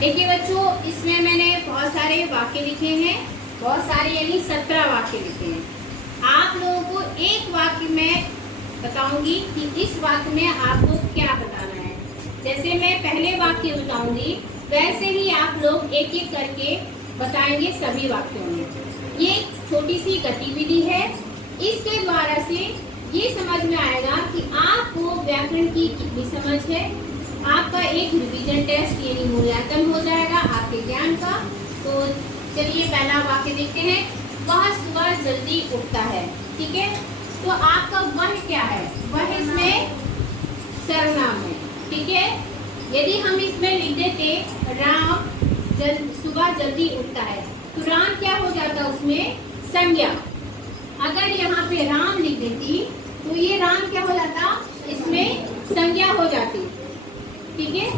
देखिए बच्चों, इसमें मैंने बहुत सारे वाक्य लिखे हैं, बहुत सारे यानी 17 वाक्य लिखे हैं। आप लोगों को एक वाक्य में बताऊंगी कि इस वाक्य में आपको क्या बताना है। जैसे मैं पहले वाक्य बताऊंगी वैसे ही आप लोग एक एक करके बताएंगे सभी वाक्यों में। ये छोटी सी गतिविधि है, इसके द्वारा से ये समझ में आएगा कि आपको व्याकरण की कितनी समझ है। आपका एक रिवीजन टेस्ट यानी मूल्यांकन हो जाएगा आपके ज्ञान का। तो चलिए पहला वाक्य देखते हैं। वह सुबह जल्दी उठता है। ठीक है, तो आपका वह क्या है? वह इसमें सर्वनाम है। ठीक है, यदि हम इसमें लिख देते राम सुबह जल्दी उठता है तो राम क्या हो जाता उसमें? संज्ञा। अगर यहाँ पे राम लिख देती तो ये राम क्या हो जाता? इसमें संज्ञा हो जाती। ठीक है,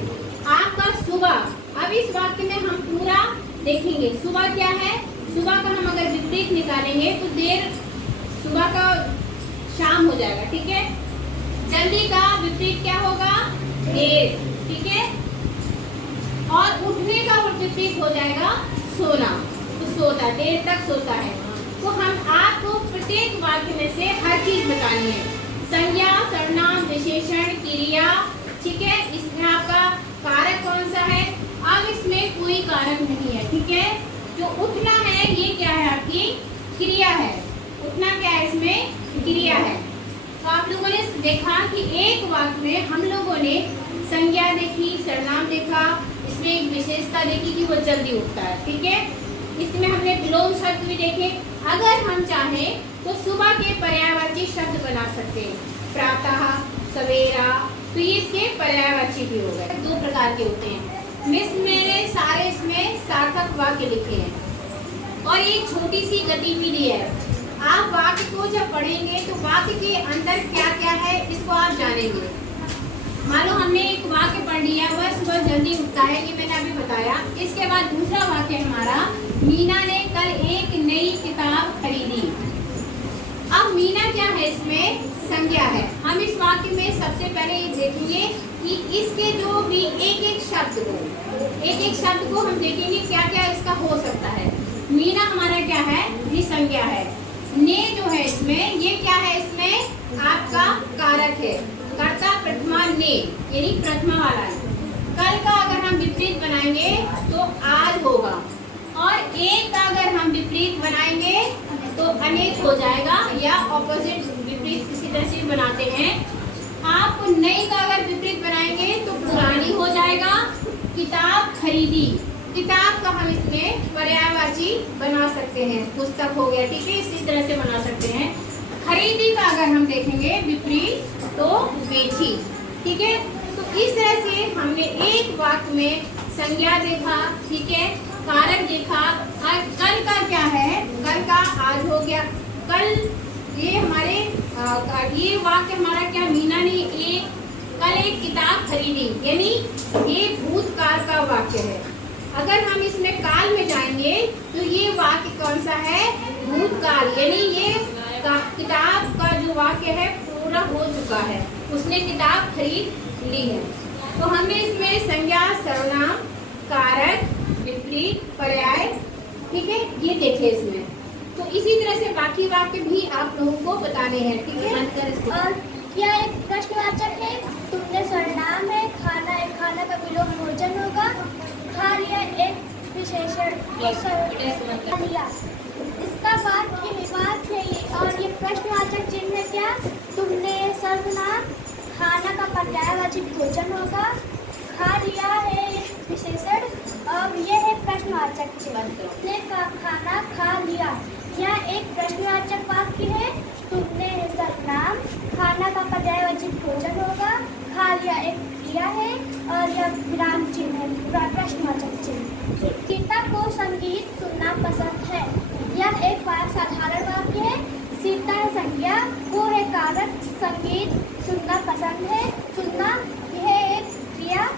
आपका सुबह, अब इस वाक्य में हम पूरा देखेंगे। सुबह क्या है? सुबह का हम अगर विपरीत निकालेंगे तो देर, सुबह का शाम हो जाएगा। ठीक है, जल्दी का विपरीत क्या होगा? देर। ठीक है, और उठने का विपरीत हो जाएगा सोना। तो सोता, देर तक सोता है। तो हम आपको प्रत्येक वाक्य में से हर चीज बतानी है, संज्ञा, सर्वनाम, विशेषण, क्रिया। ठीक है, इसमें आपका कारक कौन सा है? अब इसमें कोई कारक नहीं है। ठीक है, जो उठना है ये क्या है? आपकी क्रिया है। उठना क्या है? इसमें क्रिया है। तो आप लोगों ने देखा कि एक वाक्य में हम लोगों ने संज्ञा देखी, सर्वनाम देखा, इसमें एक विशेषता देखी कि वो जल्दी उठता है। ठीक है, इसमें हमने विलोम शब्द भी देखे। अगर हम चाहें तो सुबह के पर्यायवाची शब्द बना सकते हैं, प्रातः, सवेरा। तो ये इसके पर्यायवाची भी हो गए। दो प्रकार के होते हैं। मैंने सारे इसमें सार्थक वाक्य लिखे हैं और ये छोटी सी गतिविधि है। आप वाक्य को जब पढ़ेंगे तो वाक्य के अंदर क्या क्या है इसको आप जानेंगे। मान लो हमने एक वाक्य पढ़ लिया, वह सुबह जल्दी उठता है, ये मैंने अभी बताया। इसके बाद दूसरा वाक्य हमारा, मीना ने कल एक नई किताब खरीदी। अब मीना क्या है? इसमें संज्ञा है। हम इस वाक्य में सबसे पहले ये देखेंगे कि इसके जो भी एक एक शब्द को हम देखेंगे क्या क्या इसका हो सकता है। मीना हमारा क्या है? ये संज्ञा है। ने जो है इसमें, ये क्या है? इसमें आपका कारक है। कर्ता प्रथमा ने, यानी प्रथमा वाला है। कल का अगर हम विपरीत बनाएंगे तो आज होगा, और एक का अगर हम विपरीत बनाएंगे तो अनेक हो जाएगा, या ऑपोजिट विपरीत किसी तरह से बनाते हैं। आप नई का अगर विपरीत बनाएंगे तो पुरानी हो जाएगा। किताब खरीदी, किताब का हम इसमें पर्यायवाची बना सकते हैं, पुस्तक हो गया। ठीक है, इसी तरह से बना सकते हैं। खरीदी का अगर हम देखेंगे विपरीत तो बेची। ठीक है, तो इस तरह से हमने एक वाक्य में संज्ञा देखा, ठीक है, कारक देखा। और कल का क्या है? कल का आज हो गया। कल ये हमारे ये वाक्य हमारा क्या? मीना ने कल एक किताब खरीदी, यानी ये भूतकाल का वाक्य है। अगर हम इसमें काल में जाएंगे तो ये वाक्य कौन सा है? भूतकाल, यानी ये किताब का जो वाक्य है पूरा हो चुका है, उसने किताब खरीद ली है। तो हमने इसमें संज्ञा, सर्वनाम, कारक, विपरीत, पर्याय, ठीक है, ये देखे इसमें। तो इसी तरह से बाकी वाक्य भी आप लोगों को बताने हैं। ठीक है, और यह एक प्रश्नवाचक है। तुमने सर्वनाम है। खाना है, खाना का विलोम भोजन होगा। खा लिया एक विशेषण लिया। इसका वाक्य विवाद है और ये प्रश्नवाचक चिन्ह है क्या? तुमने सर्वनाम, खाना का पर्यायवाची भोजन होगा। खा लिया है एक विशेषण और यह है प्रश्नवाचक चिन्ह। तुमने खाना खा लिया, यह एक प्रश्नवाचक वाक्य है। तुमने सर्वनाम, खाना का पर्यायवाची भोजन होगा। खा लिया एक क्रिया है और यह विराम चिन्ह है, प्रश्नवाचक चिन्ह। सीता को संगीत सुनना पसंद है, यह एक साधारण वाक्य है। सीता है संज्ञा, वो है कारक। संगीत सुनना पसंद है, सुनना यह एक क्रिया।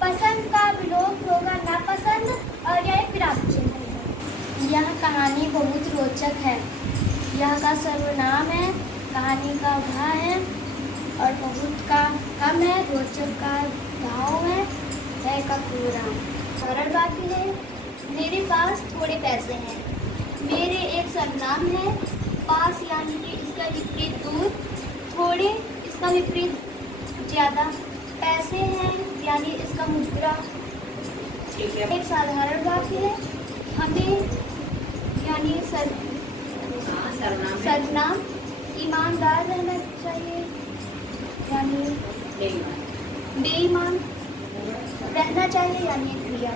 पसंद का विलोम होगा नापसंद और यह एक विराम चिन्ह है। यह कहानी बहुत रोचक है। यह का सर्वनाम है, कहानी का उदाहरण है और बहुत का कम है, रोचक का भाव है। है का पूरा। सरल वाक्य है, मेरे पास थोड़े पैसे हैं। मेरे एक सर्वनाम है। पास यानी कि इसका विपरीत दूर। थोड़े इसका विपरीत ज़्यादा। पैसे हैं यानी इसका मुद्रा। ठीक है। एक साधारण वाक्य है, हमें यानी सर्वनाम है। सर्वनाम। ईमानदार रहना चाहिए यानी बेईमान। बेईमान। रहना चाहिए यानी क्रिया।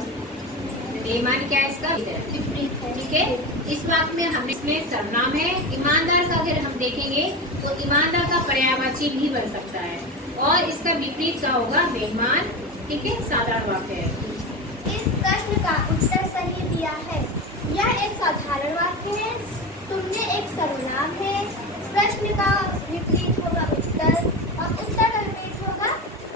बेईमान क्या है इसका विपरीत है। ठीक है। इस वाक्य में हमने इसमें सर्वनाम है। ईमानदार का अगर हम देखेंगे तो ईमानदार का पर्यायवाची भी बन सकता है और इसका विपरीत का होगा बेईमान। ठीक है, साधारण वाक्य है। इस प्रश्न का उत्तर सही दिया है। यह एक साधारण वाक्य है। तुमने एक सर्वनाम है। प्रश्न का विपरीत होगा उत्तर और उत्तर का विपरीत होगा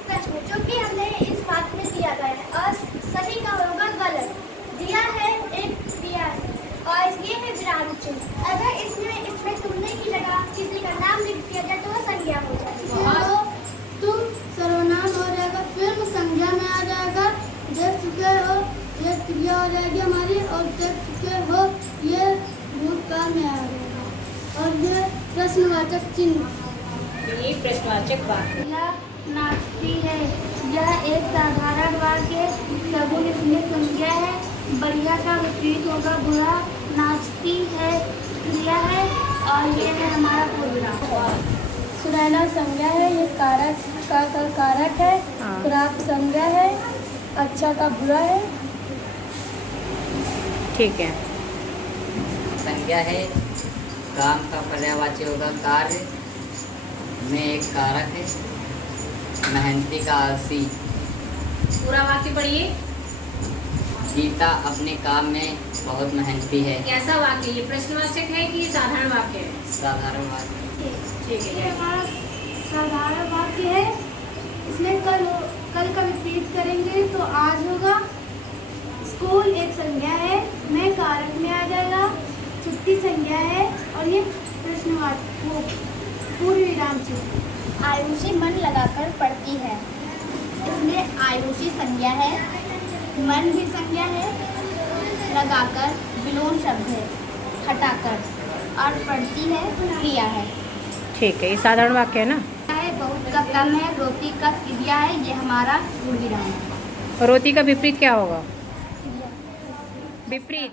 प्रश्न, जो कि हमने इस वाक्य में दिया गया है। और सही का होगा गलत। दिया है एक क्रिया है और ये है विराम चिन्ह। अगर इसमें तुमने की जगह किसी का नाम लिख दिया जाए तो वह संज्ञा हो जाएगी। तुम सर्वनाम हो जाएगा, फिर संज्ञा में आ जाएगा। देख चुके हो ये क्रिया हो जाएगी हमारी, और देख चुके हो ये भूतकाल में आ जाएगा और ये प्रश्नवाचक चिन्ह। ये प्रश्नवाचक वाक्य। यह नाचती है। यह एक साधारण वाक्य है। सगुन इसमें संज्ञा है। बढ़िया का विपरीत होगा बुरा। नाचती है क्रिया है और ये है हमारा पूर्वनाम। सुनैना संज्ञा है। ये कारक का कारक है। खराब संज्ञा है। अच्छा का बुरा है। ठीक है। संज्ञा है। काम का पर्यायवाची होगा कार्य। में एक कारक है। मेहनती का आलसी। पूरा वाक्य पढ़िए। गीता अपने काम में बहुत मेहनती है। कैसा वाक्य? ये प्रश्नवाचक है कि ये साधारण वाक्य है? साधारण वाक्य। ठीक ये है। हमारा साधारण वाक्य है। इसमें कल का विपरीत करेंगे तो आज होगा। स्कूल एक संज्ञा है। मैं कारक में आ जाएगा। छुट्टी संज्ञा है और ये प्रश्नवाचक पूर्व विराम चिन्ह। आयुषी मन लगाकर पढ़ती है। इसमें आयुषी संज्ञा है। मन भी संज्ञा है। लगाकर विलोम शब्द है। हटाकर और पढ़ती है क्रिया है। ठीक है, ये साधारण वाक्य है ना? है बहुत का कम है। रोटी का क्रिया है। ये हमारा पूर्व विराम है। रोटी का विपरीत क्या होगा? विपरीत